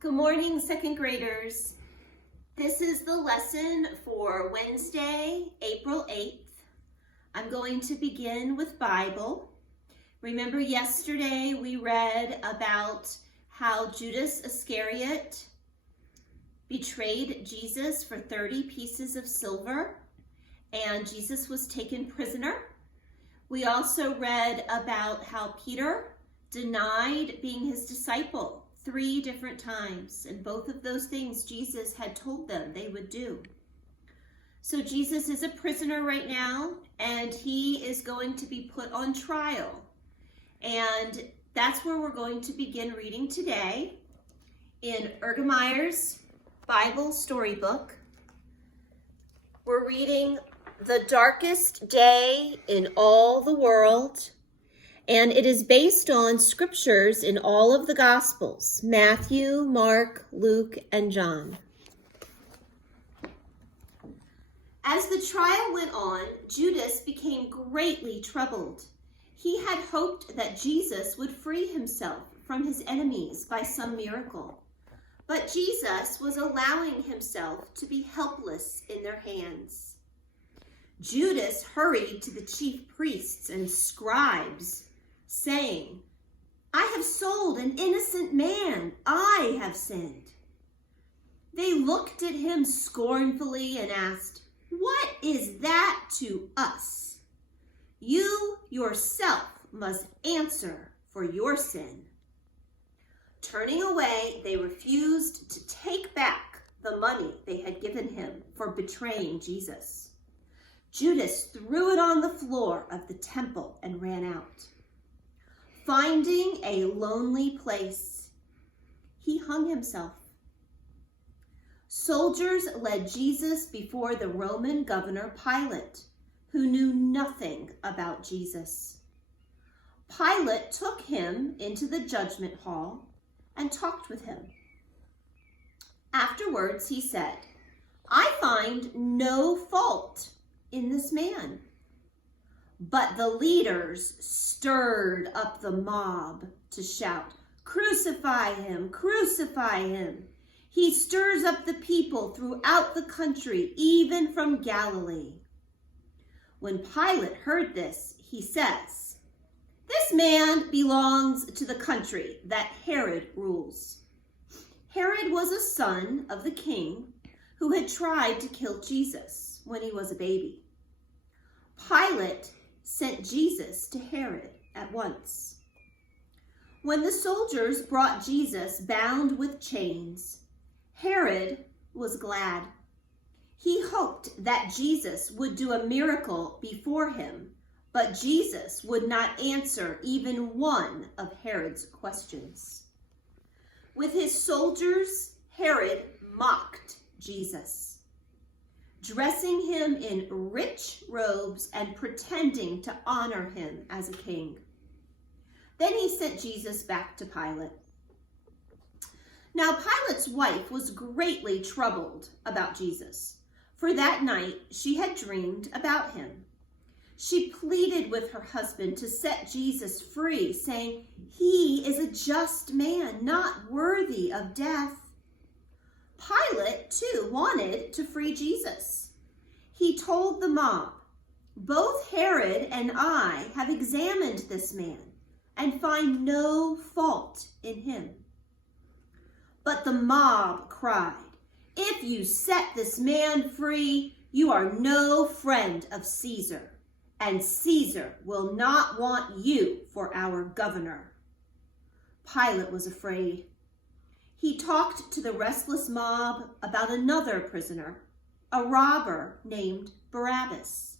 Good morning, second graders. This is the lesson for Wednesday, April 8th. I'm going to begin with Bible. Remember yesterday we read about how Judas Iscariot betrayed Jesus for 30 pieces of silver and Jesus was taken prisoner. We also read about how Peter denied being his disciple 3 different times, and both of those things Jesus had told them they would do. So Jesus is a prisoner right now, and he is going to be put on trial. And that's where we're going to begin reading today in Ergemeyer's Bible storybook. We're reading The Darkest Day in All the World. And it is based on scriptures in all of the Gospels, Matthew, Mark, Luke, and John. As the trial went on, Judas became greatly troubled. He had hoped that Jesus would free himself from his enemies by some miracle. But Jesus was allowing himself to be helpless in their hands. Judas hurried to the chief priests and scribes, saying, "I have sold an innocent man. I have sinned." They looked at him scornfully and asked, "What is that to us? You yourself must answer for your sin." Turning away, they refused to take back the money they had given him for betraying Jesus. Judas threw it on the floor of the temple and ran out. Finding a lonely place, he hung himself. Soldiers led Jesus before the Roman governor Pilate, who knew nothing about Jesus. Pilate took him into the judgment hall and talked with him. Afterwards, he said, "I find no fault in this man." But the leaders stirred up the mob to shout, "Crucify him, crucify him. He stirs up the people throughout the country, even from Galilee." When Pilate heard this, he says, "This man belongs to the country that Herod rules." Herod was a son of the king who had tried to kill Jesus when he was a baby. Pilate sent Jesus to Herod at once. When the soldiers brought Jesus bound with chains, Herod was glad. He hoped that Jesus would do a miracle before him, but Jesus would not answer even one of Herod's questions. With his soldiers, Herod mocked Jesus, dressing him in rich robes and pretending to honor him as a king. Then he sent Jesus back to Pilate. Now Pilate's wife was greatly troubled about Jesus, for that night she had dreamed about him. She pleaded with her husband to set Jesus free, saying, "He is a just man, not worthy of death." Pilate, too, wanted to free Jesus. He told the mob, "Both Herod and I have examined this man and find no fault in him." But the mob cried, "If you set this man free, you are no friend of Caesar, and Caesar will not want you for our governor." Pilate was afraid. He talked to the restless mob about another prisoner, a robber named Barabbas,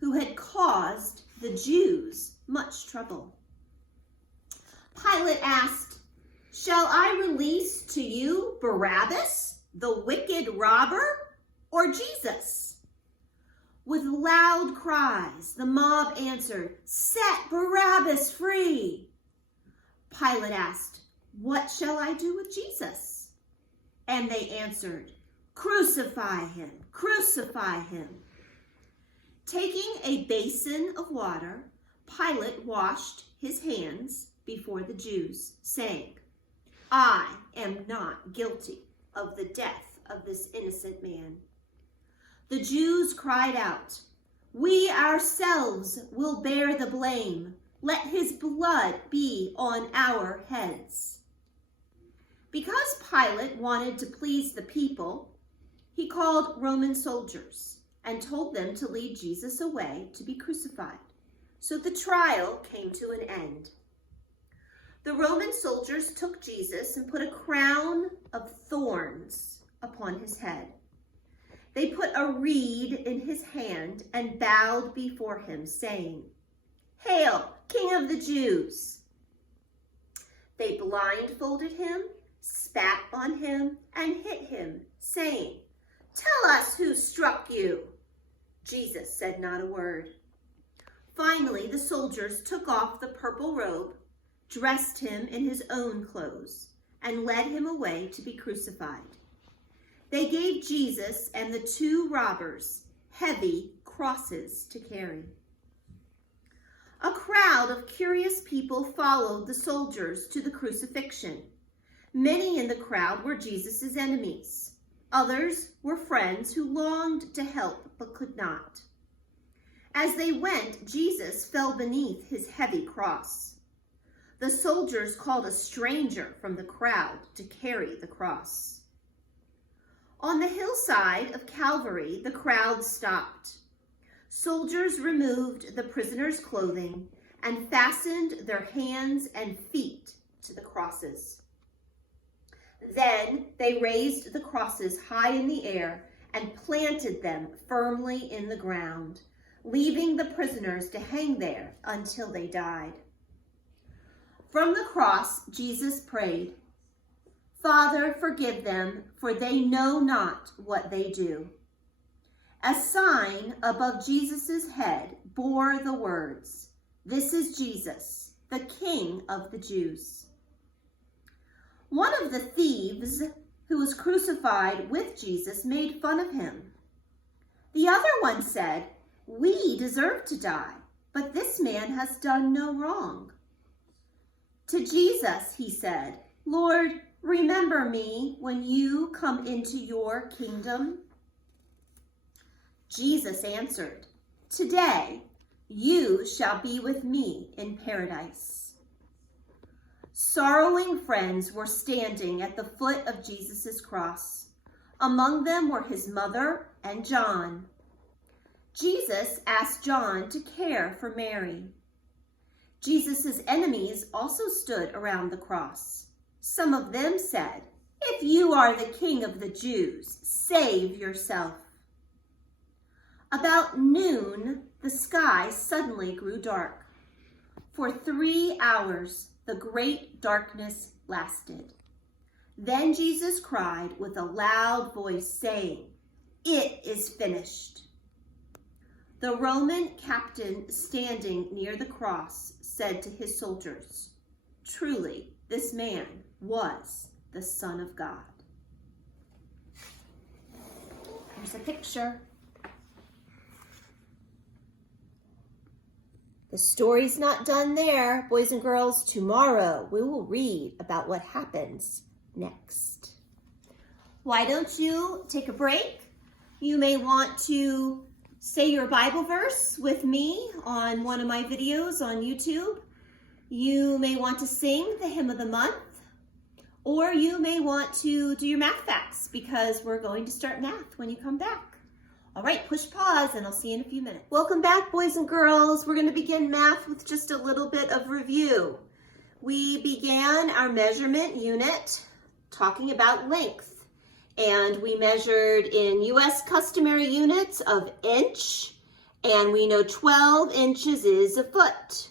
who had caused the Jews much trouble. Pilate asked, "Shall I release to you Barabbas, the wicked robber, or Jesus?" With loud cries, the mob answered, "Set Barabbas free." Pilate asked, "What shall I do with Jesus?" And they answered, "Crucify him, crucify him." Taking a basin of water, Pilate washed his hands before the Jews, saying, I am not guilty of the death of this innocent man." The Jews cried out, "We ourselves will bear the blame. Let his blood be on our heads." Because Pilate wanted to please the people, he called Roman soldiers and told them to lead Jesus away to be crucified. So the trial came to an end. The Roman soldiers took Jesus and put a crown of thorns upon his head. They put a reed in his hand and bowed before him, saying, "Hail, King of the Jews!" They blindfolded him, spat on him, and hit him, saying, "Tell us who struck you." Jesus said not a word. Finally, the soldiers took off the purple robe, dressed him in his own clothes, and led him away to be crucified. They gave Jesus and the two robbers heavy crosses to carry. A crowd of curious people followed the soldiers to the crucifixion. Many in the crowd were Jesus' enemies. Others were friends who longed to help but could not. As they went, Jesus fell beneath his heavy cross. The soldiers called a stranger from the crowd to carry the cross. On the hillside of Calvary, the crowd stopped. Soldiers removed the prisoner's clothing and fastened their hands and feet to the crosses. Then they raised the crosses high in the air and planted them firmly in the ground, leaving the prisoners to hang there until they died. From the cross, Jesus prayed, "Father, forgive them, for they know not what they do." A sign above Jesus' head bore the words, "This is Jesus, the King of the Jews." One of the thieves who was crucified with Jesus made fun of him. The other one said, "We deserve to die, but this man has done no wrong." To Jesus, he said, "Lord, remember me when you come into your kingdom." Jesus answered, "Today you shall be with me in paradise." Sorrowing friends were standing at the foot of Jesus' cross. Among them were his mother and John. Jesus asked John to care for Mary. Jesus' enemies also stood around the cross. Some of them said, "If you are the King of the Jews, save yourself." About noon, the sky suddenly grew dark. For 3 hours, the great darkness lasted. Then Jesus cried with a loud voice, saying, "It is finished." The Roman captain standing near the cross said to his soldiers, "Truly, this man was the Son of God." Here's a picture. The story's not done there, boys and girls. Tomorrow we will read about what happens next. Why don't you take a break? You may want to say your Bible verse with me on one of my videos on YouTube. You may want to sing the hymn of the month, or you may want to do your math facts because we're going to start math when you come back. All right, push pause and I'll see you in a few minutes. Welcome back, boys and girls. We're going to begin math with just a little bit of review. We began our measurement unit talking about length, and we measured in US customary units of inch, and we know 12 inches is a foot.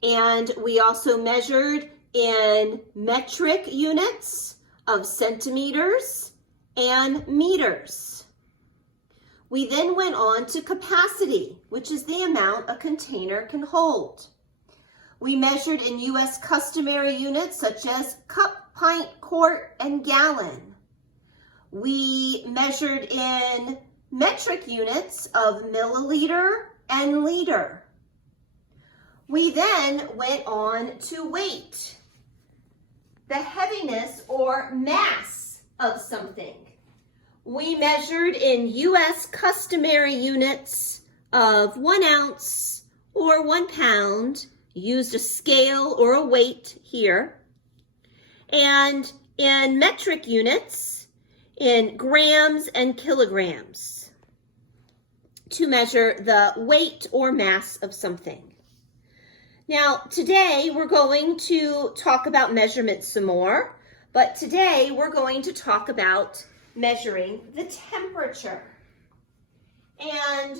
And we also measured in metric units of centimeters and meters. We then went on to capacity, which is the amount a container can hold. We measured in US customary units such as cup, pint, quart, and gallon. We measured in metric units of milliliter and liter. We then went on to weight. the heaviness or mass of something. We measured in U.S. customary units of 1 ounce or 1 pound, used a scale or a weight here, and in metric units, in grams and kilograms, to measure the weight or mass of something. Now, today we're going to talk about measurements some more, but today we're going to talk about measuring the temperature. And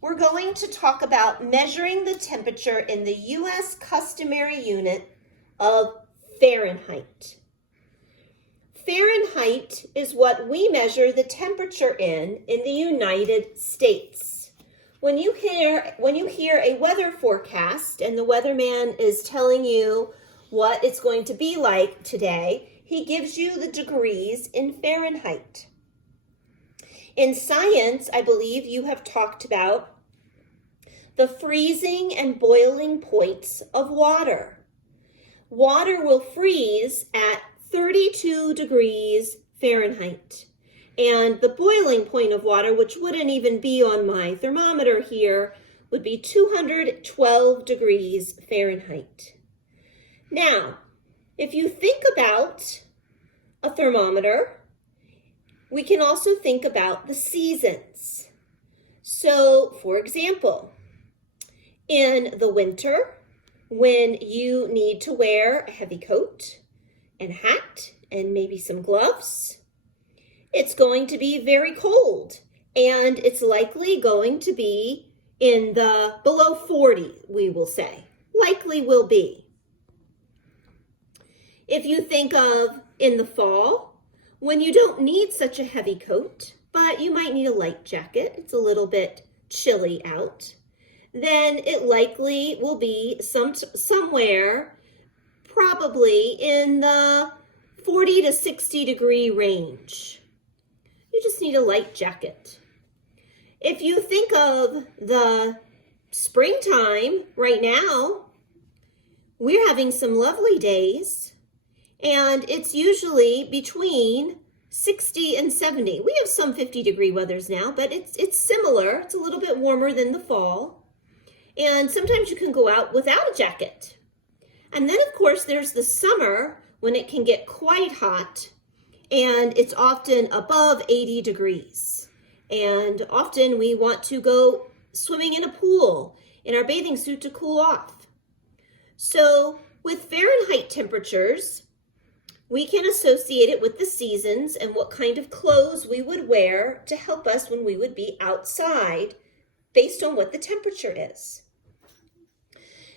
we're going to talk about measuring the temperature in the U.S. customary unit of Fahrenheit. Fahrenheit is what we measure the temperature in the United States. When you hear a weather forecast and the weatherman is telling you what it's going to be like today, he gives you the degrees in Fahrenheit. In science, I believe you have talked about the freezing and boiling points of water. Water will freeze at 32 degrees Fahrenheit. And the boiling point of water, which wouldn't even be on my thermometer here, would be 212 degrees Fahrenheit. Now, if you think about a thermometer, we can also think about the seasons. So, for example, in the winter, when you need to wear a heavy coat and a hat and maybe some gloves, it's going to be very cold, and it's likely going to be in the below 40, we will say. Likely will be. If you think of in the fall, when you don't need such a heavy coat, but you might need a light jacket, it's a little bit chilly out, then it likely will be somewhere probably in the 40 to 60 degree range. You just need a light jacket. If you think of the springtime right now, we're having some lovely days, and it's usually between 60 and 70. We have some 50-degree weathers now, but it's similar. It's a little bit warmer than the fall. And sometimes you can go out without a jacket. And then, of course, there's the summer when it can get quite hot, and it's often above 80 degrees. And often we want to go swimming in a pool in our bathing suit to cool off. So with Fahrenheit temperatures, we can associate it with the seasons and what kind of clothes we would wear to help us when we would be outside based on what the temperature is.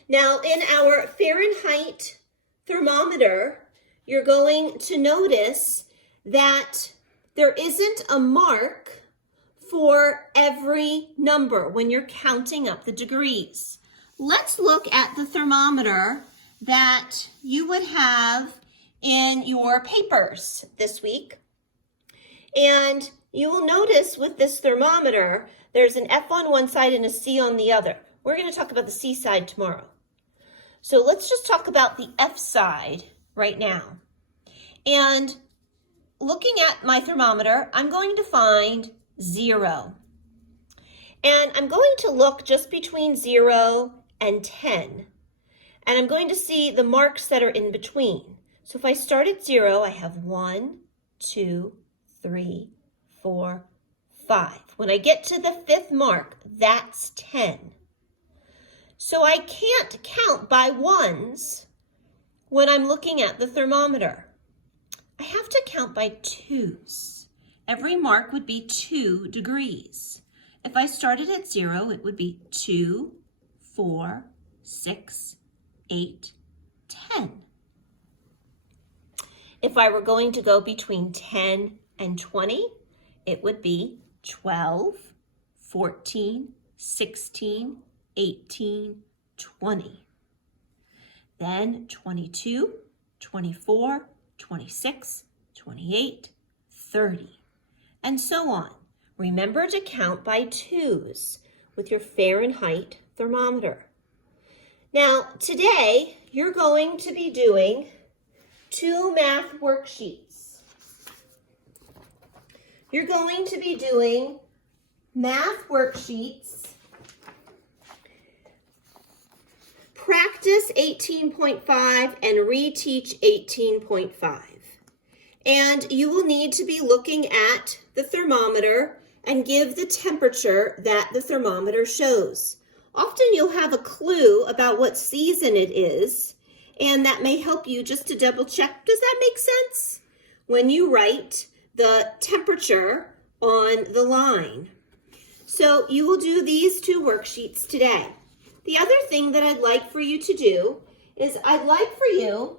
Now, in our Fahrenheit thermometer, you're going to notice that there isn't a mark for every number when you're counting up the degrees. Let's look at the thermometer that you would have in your papers this week. And you will notice with this thermometer, there's an F on one side and a C on the other. We're going to talk about the C side tomorrow. So let's just talk about the F side right now. And looking at my thermometer, I'm going to find 0. And I'm going to look just between 0 and 10. And I'm going to see the marks that are in between. So if I start at 0, I have 1, 2, 3, 4, 5. When I get to the 5th mark, that's 10. So I can't count by ones when I'm looking at the thermometer. I have to count by 2s. Every mark would be 2 degrees. If I started at 0, it would be 2, 4, 6, 8, 10. If I were going to go between 10 and 20, it would be 12, 14, 16, 18, 20. Then 22, 24, 26, 28, 30, and so on. Remember to count by 2s with your Fahrenheit thermometer. Now, today, you're going to be doing 2 math worksheets. You're going to be doing math worksheets, practice 18.5 and reteach 18.5. And you will need to be looking at the thermometer and give the temperature that the thermometer shows. Often you'll have a clue about what season it is, and that may help you just to double check. Does that make sense? When you write the temperature on the line. So you will do these 2 worksheets today. The other thing that I'd like for you to do is I'd like for you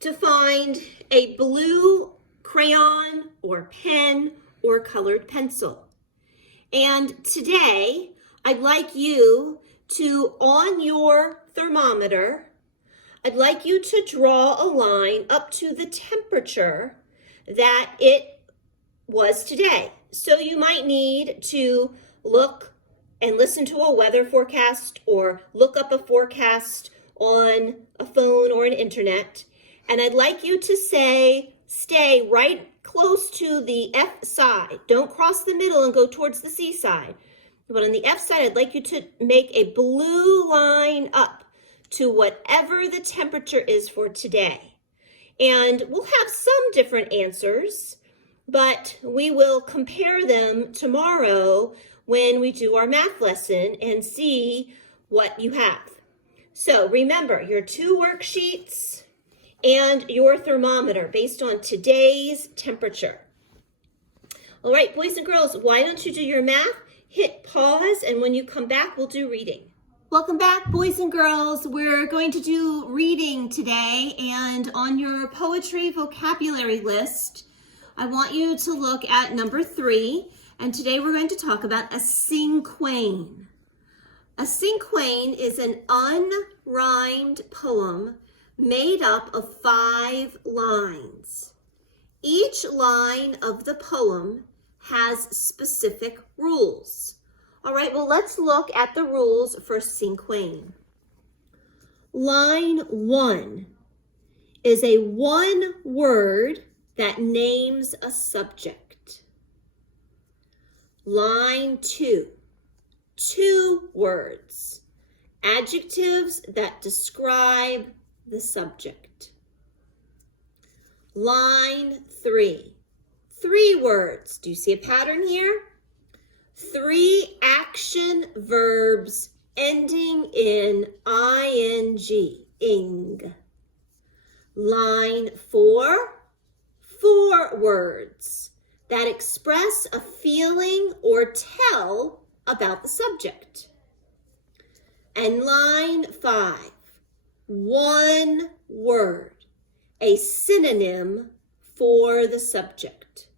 to find a blue crayon or pen or colored pencil. And today, I'd like you to, on your thermometer, I'd like you to draw a line up to the temperature that it was today. So you might need to look and listen to a weather forecast or look up a forecast on a phone or an internet. And I'd like you to stay right close to the F side. Don't cross the middle and go towards the C side. But on the F side, I'd like you to make a blue line up to whatever the temperature is for today. And we'll have some different answers, but we will compare them tomorrow when we do our math lesson and see what you have. So remember your 2 worksheets and your thermometer based on today's temperature. All right, boys and girls, why don't you do your math? Hit pause, and when you come back, we'll do reading. Welcome back, boys and girls. We're going to do reading today, and on your poetry vocabulary list, I want you to look at number 3, and today we're going to talk about a cinquain. A cinquain is an unrhymed poem made up of 5 lines. Each line of the poem has specific rules. All right, well, let's look at the rules for cinquain. Line 1 is a 1 word that names a subject. Line 2, 2 words, adjectives that describe the subject. Line 3, 3 words. Do you see a pattern here? 3 action verbs ending in ing. Line 4, 4 words that express a feeling or tell about the subject. And line 5, 1 word, a synonym for the subject.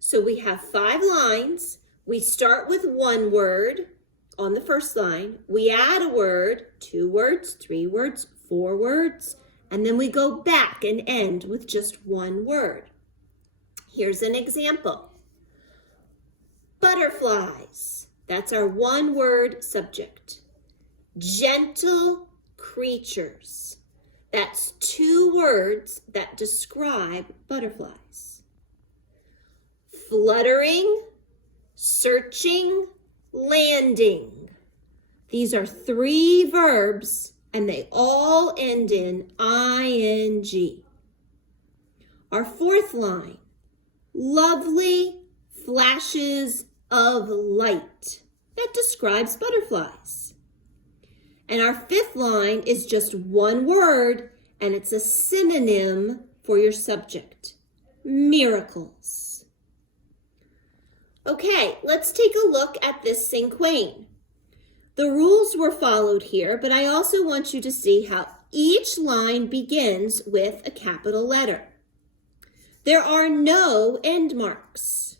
So we have 5 lines. We start with 1 word on the first line. We add a word, 2 words, 3 words, 4 words, and then we go back and end with just 1 word. Here's an example. Butterflies. That's our 1 word subject. Gentle creatures. That's 2 words that describe butterflies. Fluttering, searching, landing. These are 3 verbs and they all end in ing. Our 4th line, lovely flashes of light. That describes butterflies. And our 5th line is just 1 word, and it's a synonym for your subject, miracles. Okay, let's take a look at this cinquain. The rules were followed here, but I also want you to see how each line begins with a capital letter. There are no end marks.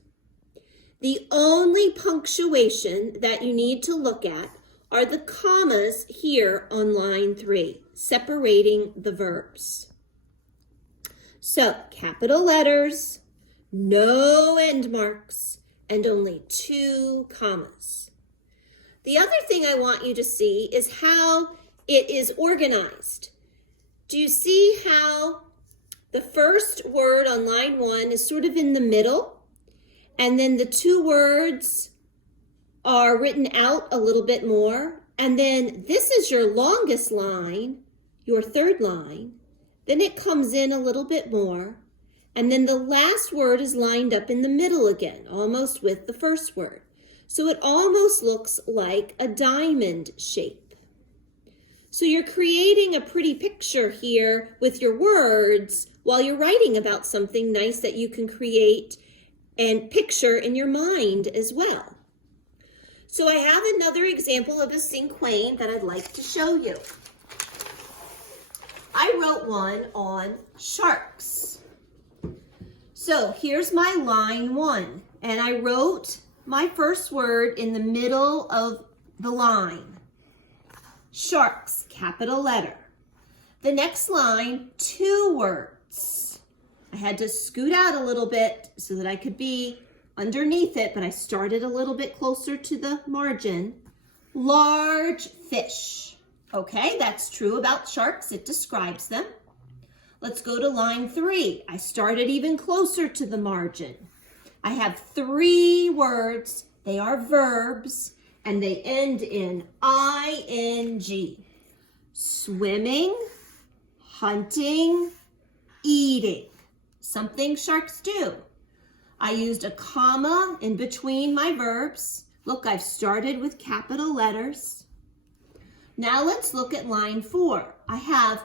The only punctuation that you need to look at are the commas here on line 3, separating the verbs. So, capital letters, no end marks, and only 2 commas. The other thing I want you to see is how it is organized. Do you see how the first word on line 1 is sort of in the middle, and then the 2 words are written out a little bit more, and then this is your longest line, your third line, then it comes in a little bit more, and then the last word is lined up in the middle again, almost with the first word. So it almost looks like a diamond shape. So you're creating a pretty picture here with your words while you're writing about something nice that you can create and picture in your mind as well. So I have another example of a cinquain that I'd like to show you. I wrote one on sharks. So here's my line 1, and I wrote my first word in the middle of the line. Sharks, capital letter. The next line, 2 words. I had to scoot out a little bit so that I could be underneath it, but I started a little bit closer to the margin. Large fish. Okay, that's true about sharks. It describes them. Let's go to line 3. I started even closer to the margin. I have 3 words. They are verbs, and they end in ing. Swimming, hunting, eating. Something sharks do. I used a comma in between my verbs. Look, I've started with capital letters. Now let's look at line 4. I have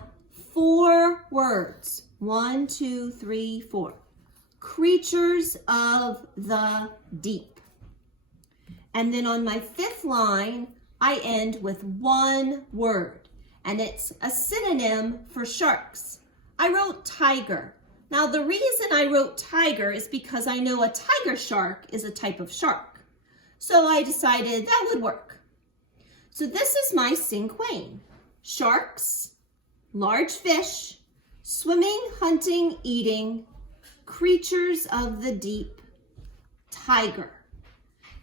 4 words. 1, 2, 3, 4. Creatures of the deep. And then on my 5th line, I end with 1 word, and it's a synonym for sharks. I wrote tiger. Now the reason I wrote tiger is because I know a tiger shark is a type of shark. So I decided that would work. So this is my cinquain. Sharks, large fish, swimming, hunting, eating, creatures of the deep, tiger.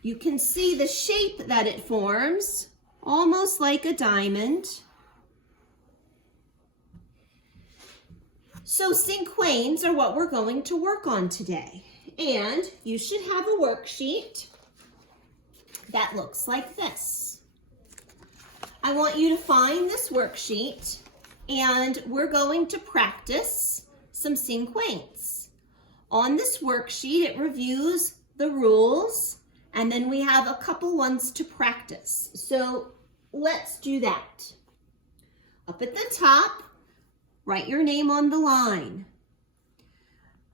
You can see the shape that it forms, almost like a diamond. So cinquains are what we're going to work on today. And you should have a worksheet that looks like this. I want you to find this worksheet, and we're going to practice some cinquains. On this worksheet, it reviews the rules, and then we have a couple ones to practice. So let's do that. Up at the top, write your name on the line.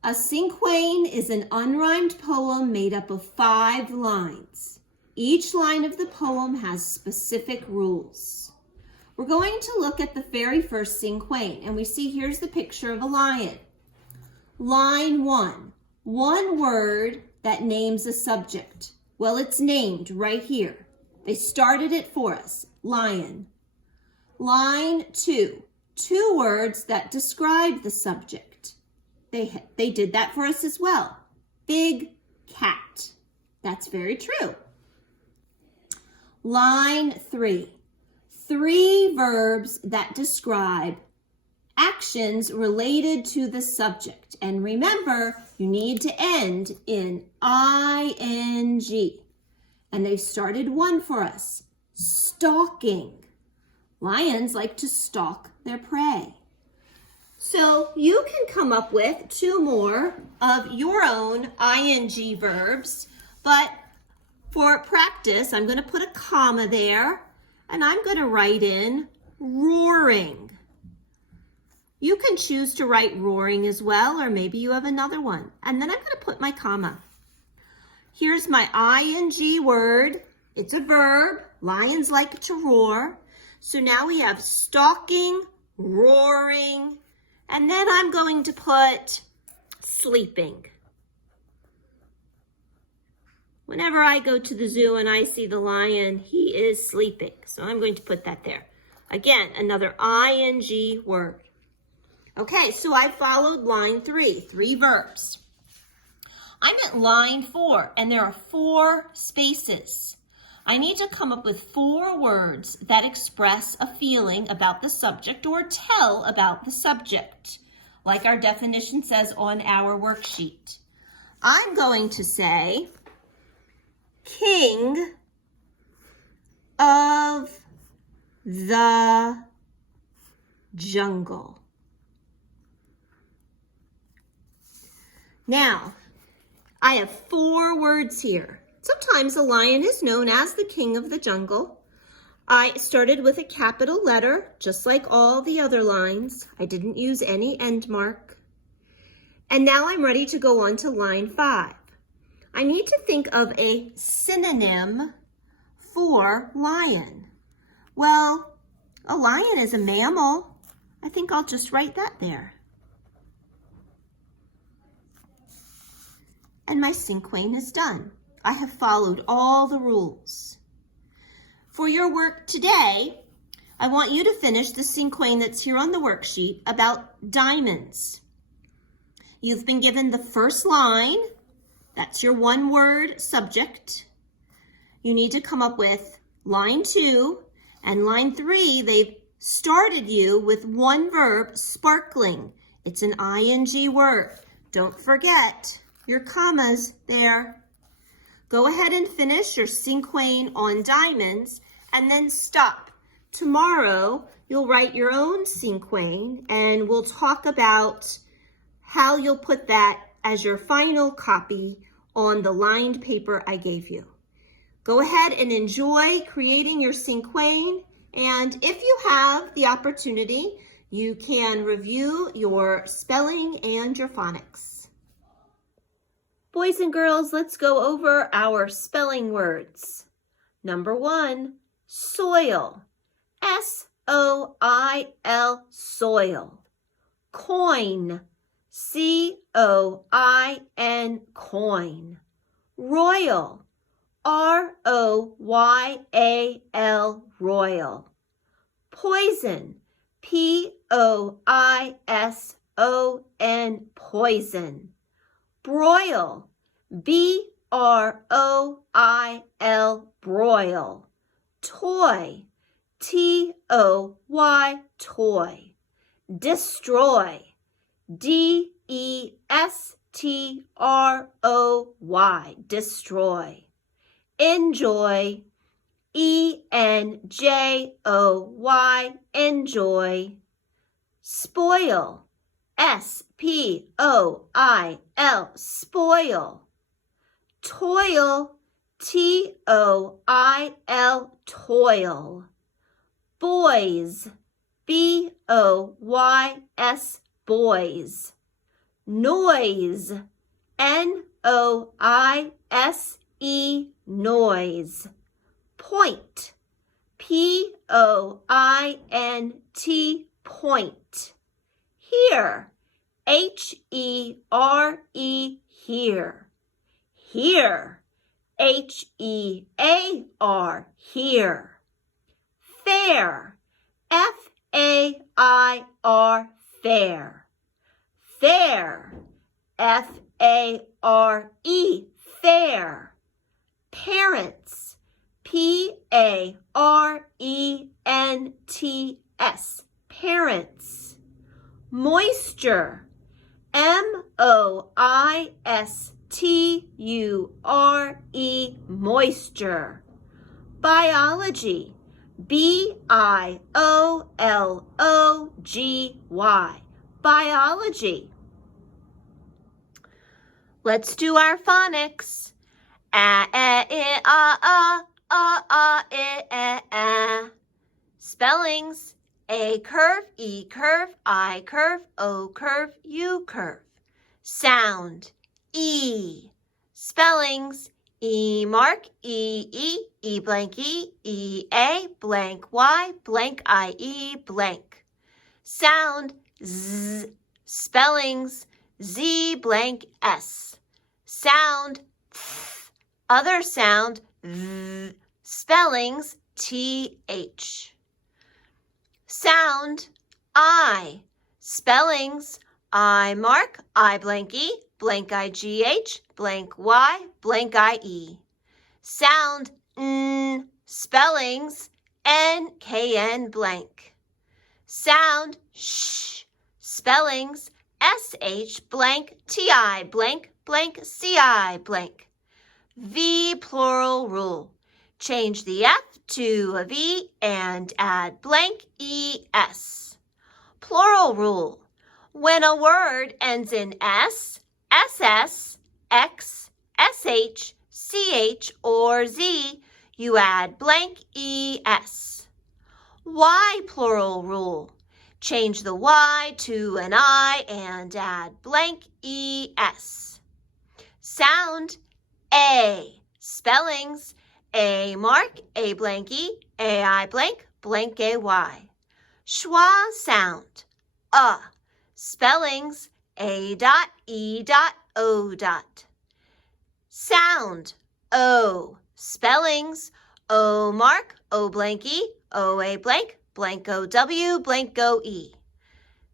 A cinquain is an unrhymed poem made up of 5 lines. Each line of the poem has specific rules. We're going to look at the very first cinquain, and we see here's the picture of a lion. Line 1, 1 word that names a subject. Well, it's named right here. They started it for us, lion. Line 2, 2 words that describe the subject. They did that for us as well. Big cat. That's very true. Line 3, 3 verbs that describe actions related to the subject. And remember, you need to end in ing. And they've started one for us, stalking. Lions like to stalk their prey. So you can come up with 2 more of your own ing verbs, but for practice, I'm going to put a comma there, and I'm going to write in roaring. You can choose to write roaring as well, or maybe you have another one. And then I'm going to put my comma. Here's my ing word. It's a verb. Lions like to roar. So now we have stalking, roaring, and then I'm going to put sleeping. Whenever I go to the zoo and I see the lion, he is sleeping. So I'm going to put that there. Again, another ing word. Okay, so I followed line 3, 3 verbs. I'm at line 4, and there are 4 spaces. I need to come up with 4 words that express a feeling about the subject or tell about the subject, like our definition says on our worksheet. I'm going to say, King of the Jungle. Now, I have 4 words here. Sometimes a lion is known as the king of the jungle. I started with a capital letter, just like all the other lines. I didn't use any end mark. And now I'm ready to go on to line 5. I need to think of a synonym for lion. Well, a lion is a mammal. I think I'll just write that there. And my cinquain is done. I have followed all the rules. For your work today, I want you to finish the cinquain that's here on the worksheet about diamonds. You've been given the first line. That's your 1-word subject. You need to come up with line 2 and line 3. They've started you with 1 verb, sparkling. It's an ing word. Don't forget your commas there. Go ahead and finish your cinquain on diamonds and then stop. Tomorrow, you'll write your own cinquain and we'll talk about how you'll put that as your final copy on the lined paper I gave you. Go ahead and enjoy creating your cinquain, and if you have the opportunity, you can review your spelling and your phonics. Boys and girls, let's go over our spelling words. Number 1, soil. S-O-I-L, soil. Coin. C-O-I-N, coin. Royal. R-O-Y-A-L, royal. Poison. P-O-I-S-O-N, poison. Broil, B-R-O-I-L, broil. Toy, T-O-Y, toy. Destroy, D-E-S-T-R-O-Y, destroy. Enjoy, E-N-J-O-Y, enjoy. Spoil, S-P-O-I-L, spoil. Toil, T-O-I-L, toil. Boys, B-O-Y-S, boys. Noise, N-O-I-S-E, noise. Point, P-O-I-N-T, point. Here, H-E-R-E, here. Here, H-E-A-R, here. Fair, F-A-I-R, fair. Fair, F-A-R-E, fair. Parents, P-A-R-E-N-T-S, parents. Moisture, M-O-I-S-T-U-R-E, moisture. Biology, B-I-O-L-O-G-Y, biology. Let's do our phonics. Spellings, A curve, E curve, I curve, O curve, U curve. Sound, E. Spellings, E mark, E, E blank E, E-A, blank Y, blank I-E, blank. Sound, Z. Spellings, Z blank S. Sound, Th. Other sound, V. Spellings, T-H. Sound, I. Spellings, I mark, I blank E, blank I-G-H, blank Y, blank I-E. Sound, N, spellings N-K-N blank. Sound sh, spellings S-H blank T-I blank blank C-I blank. V, plural rule. Change the F to a V and add blank E-S. Plural rule. When a word ends in S, SS, X, SH, CH, or Z, you add blank ES. Y, plural rule. Change the Y to an I and add blank ES. Sound A, spellings A mark, A blank E, AI blank, blank AY. Schwa sound, spellings A dot, E dot, O dot. Sound, O, spellings O mark, O blank E, OA blank, blank OW, blank OE.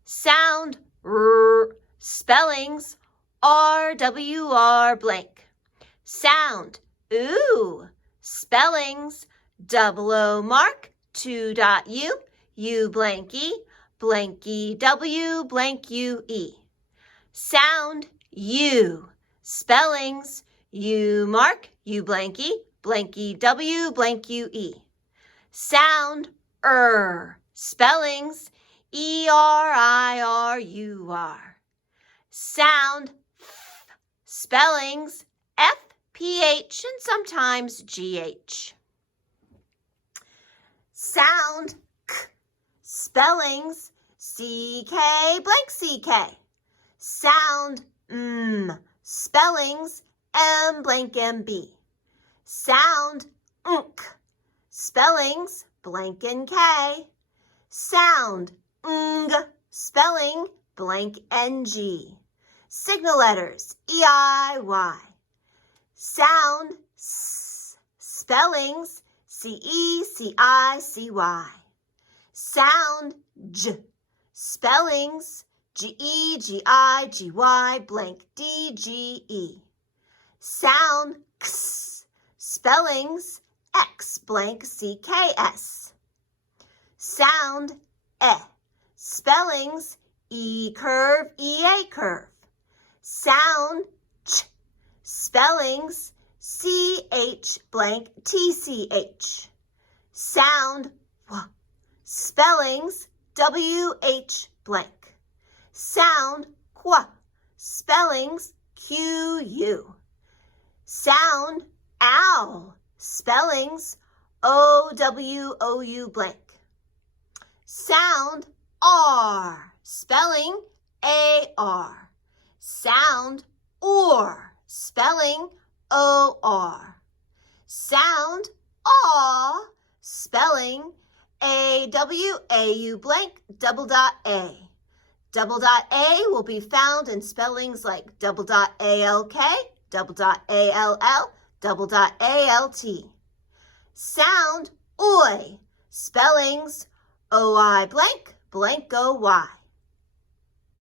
Sound, R, spellings RWR blank. Sound, OO, spellings double O mark, 2 dot U, U blank EW, blank UE. Sound, U, spellings U mark, U blank EW, blank UE. Sound, spellings ERIRUR. Sound, F, spellings FPH and sometimes GH. Sound, K, spellings CK blank CK. Sound, M, spellings M blank MB. Sound, NK, spellings blank NK. Sound, NG, spelling blank NG. Signal letters EIY. Sound, S, spellings CE, CI, CY. Sound, J, spellings GE, GI, GY, blank DGE. Sound, X, spellings X blank CKS. Sound, E, spellings E curve, EA curve. Sound, Ch, spellings CH blank TCH. Sound, W, spellings WH blank. Sound, Qu, spellings QU. Sound, OW, spellings OWOU blank. Sound, R, spelling AR. Sound, OR, spelling OR. Sound, AW, spelling AWAU blank double dot A. Double dot A will be found in spellings like double dot ALK, double dot ALL, double dot ALT. Sound, OI, spellings OI blank, blank OY.